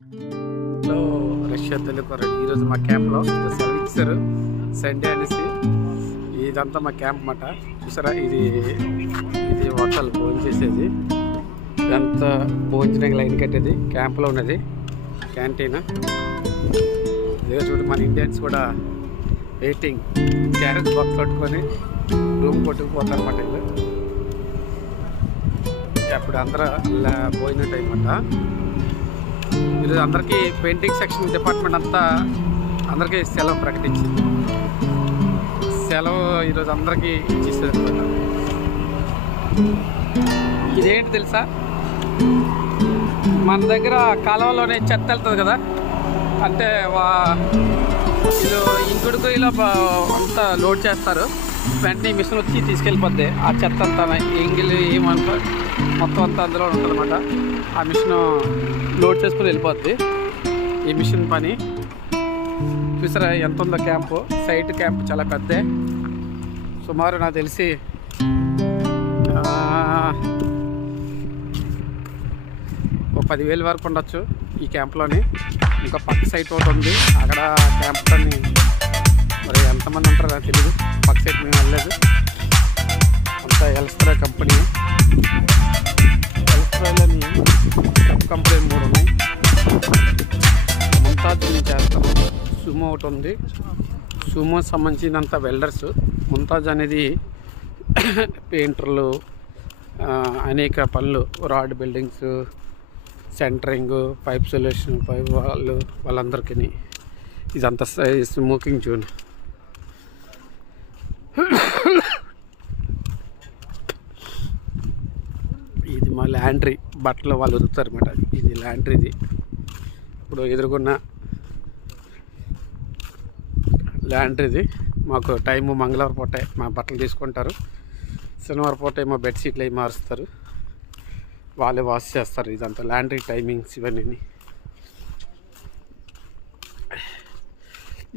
లో రష్యా తెలుగు ఈరోజు మా క్యాంప్లో సెలవు ఇచ్చారు సండే అనేసి. ఇదంతా మా క్యాంప్ అన్నమాట. చూసారా, ఇది హోటల్ భోజనం చేసేది. ఇదంతా భోజనానికి లైన్ కట్టేది క్యాంప్లో ఉన్నది క్యాంటీన్. ఇదే చూడు, మన ఇండియన్స్ కూడా వెయిటింగ్ క్యారేజ్ బాక్స్ పట్టుకొని రూమ్ కొట్టుకుపోతారు అన్నమాట. వీళ్ళు అప్పుడు అందరూ భోజనం టైం అన్నమాట. ఈరోజు అందరికీ పెయింటింగ్ సెక్షన్ డిపార్ట్మెంట్ అంతా అందరికీ సెలవు ప్రకటించింది. సెలవు ఈరోజు అందరికీ ఇచ్చేసేది అనమాట. ఇదేంటి తెలుసా, మన దగ్గర కాలువలోనే చెత్త వెళ్తుంది కదా, అంటే వీళ్ళు ఇంకుడుకు ఇలా అంతా లోడ్ చేస్తారు. వెంటనే ఈ మిషన్ వచ్చి తీసుకెళ్ళిపోద్ది ఆ చెత్త అంతా, ఎంగిలి ఏమంతా మొత్తం అంతా అందులో ఉంటుంది అన్నమాట. ఆ మిషన్ లోడ్ చేసుకుని వెళ్ళిపోద్ది. ఈ మిషన్ పని చూసారా ఎంత ఉందో క్యాంపు. సైట్ క్యాంప్ చాలా పెద్దే, సుమారు నాకు తెలిసి 10,000 వరకు ఉండొచ్చు ఈ క్యాంప్లోని. ఇంకా పక్క సైట్ ఒకటి ఉంది, అక్కడ క్యాంప్లోని మరి ఎంతమంది ఉంటారో నాకు తెలియదు. పక్క సైట్ మేము వెళ్ళలేదు. అంతా ఎల్స్ట్రా కంపెనీ. ఎల్స్ట్రాలోని కంపెనీ 3 ఉన్నాయి. ముంతాజ్ నుంచి చేస్తాము. సుమో ఒకటి ఉంది. సుమో సంబంధించినంత వెల్డర్స్. ముంతాజ్ అనేది పెయింటర్లు, అనేక పనులు, rod buildings, centering, pipe solution, pipe వాళ్ళందరికీ ఇదంతా స్మోకింగ్ జోన్. ఇది మా ల్యాండ్రీ, బట్టలు వాళ్ళు వదులుతారు అన్నమాట. ఇది ల్యాండ్రీది. ఇప్పుడు ఎదురుకున్న ల్యాండ్రీది. మాకు టైము మంగళవారం పూట మా బట్టలు తీసుకుంటారు, శనివారం పూట ఏమో బెడ్షీట్లు అవి మారుస్తారు, వాళ్ళే వాష్ చేస్తారు. ఇదంతా ల్యాండ్రీ టైమింగ్స్ ఇవన్నీ.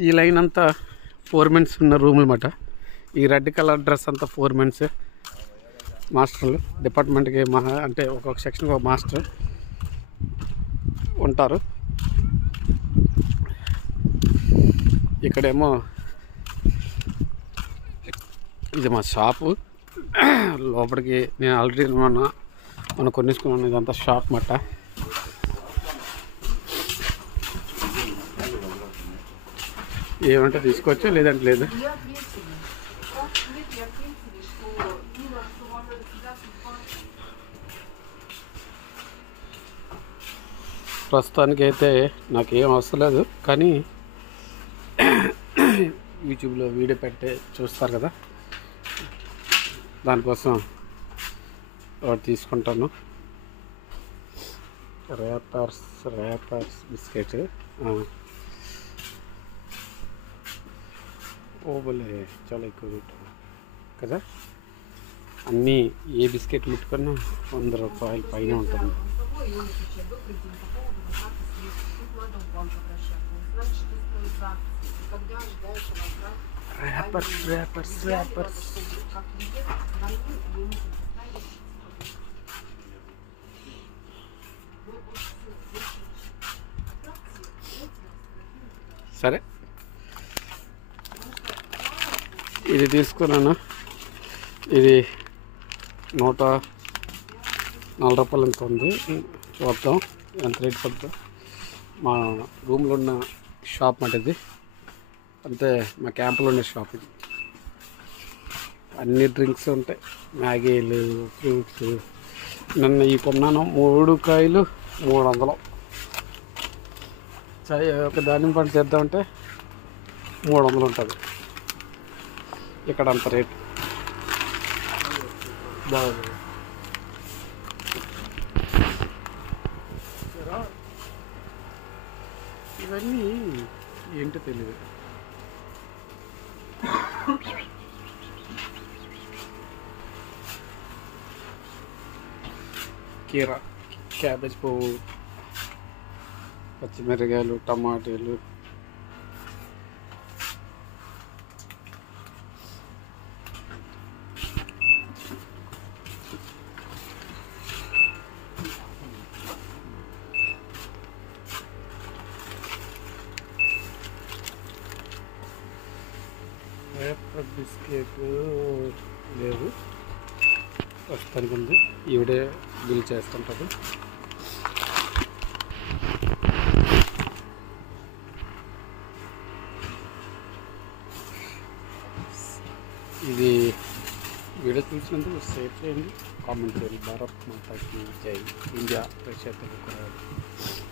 ఈ లైన్ అంతా ఫోర్మెన్స్ ఉన్న రూమ్ అన్నమాట. ఈ రెడ్ కలర్ డ్రెస్ అంతా ఫోర్మెన్స్, మాస్టర్లు. డిపార్ట్మెంట్కి అంటే ఒక్కొక్క సెక్షన్కి ఒక మాస్టర్ ఉంటారు. ఇక్కడేమో ఇది మా షాపు. లోపలికి నేను ఆల్రెడీ మనం కొనేసుకున్నాను. ఇదంతా షాప్ అన్నమాట. ఏమంటే తీసుకోవచ్చు, లేదంటే లేదు. ప్రస్తుతానికి అయితే నాకేం అవసరం లేదు, కానీ యూట్యూబ్లో వీడియో పెట్టే చూస్తారు కదా, దానికోసం ఒకటి తీసుకుంటాను. Rappers biscuit. ఓబలే చాలా ఎక్కువ కదా. అన్నీ ఏ బిస్కెట్ ముట్టుకున్నా 100 రూపాయల పైన ఉంటుంది. ర్యాపర్స్ సరే, ఇది తీసుకున్నాను. ఇది 104 రూపాయలు ఎంత ఉంది, చూద్దాం ఎంత రేట్ పడుతుందో. మా రూమ్లో ఉన్న షాప్ మాట ఇది. అంతే, మా క్యాంప్లో ఉన్న షాప్ ఇది. అన్ని డ్రింక్స్ ఉంటాయి, మ్యాగీలు, ఫ్రూట్స్. నన్ను ఈ కొన్నాను 3 కాయలు 300. ఒక దానిమ్మ పండు చేద్దామంటే 300 ఉంటుంది. ఇక్కడ అంత రేట్. ఇవన్నీ ఏంటో తెలియదు. కీరా, క్యాబేజ్ పువ్వు, పచ్చిమిరకాయలు, టమాటాలు, బిస్కెట్ లేదు, ప్రస్తుతానికి ఉంది. ఈవిడే బిల్ చేస్తుంటుంది. ఇది వీడియో చూసినందుకు షేర్ చేయండి, కామెంట్ చేయండి. భారత్ మాతాకి జై. India Russia Telugu.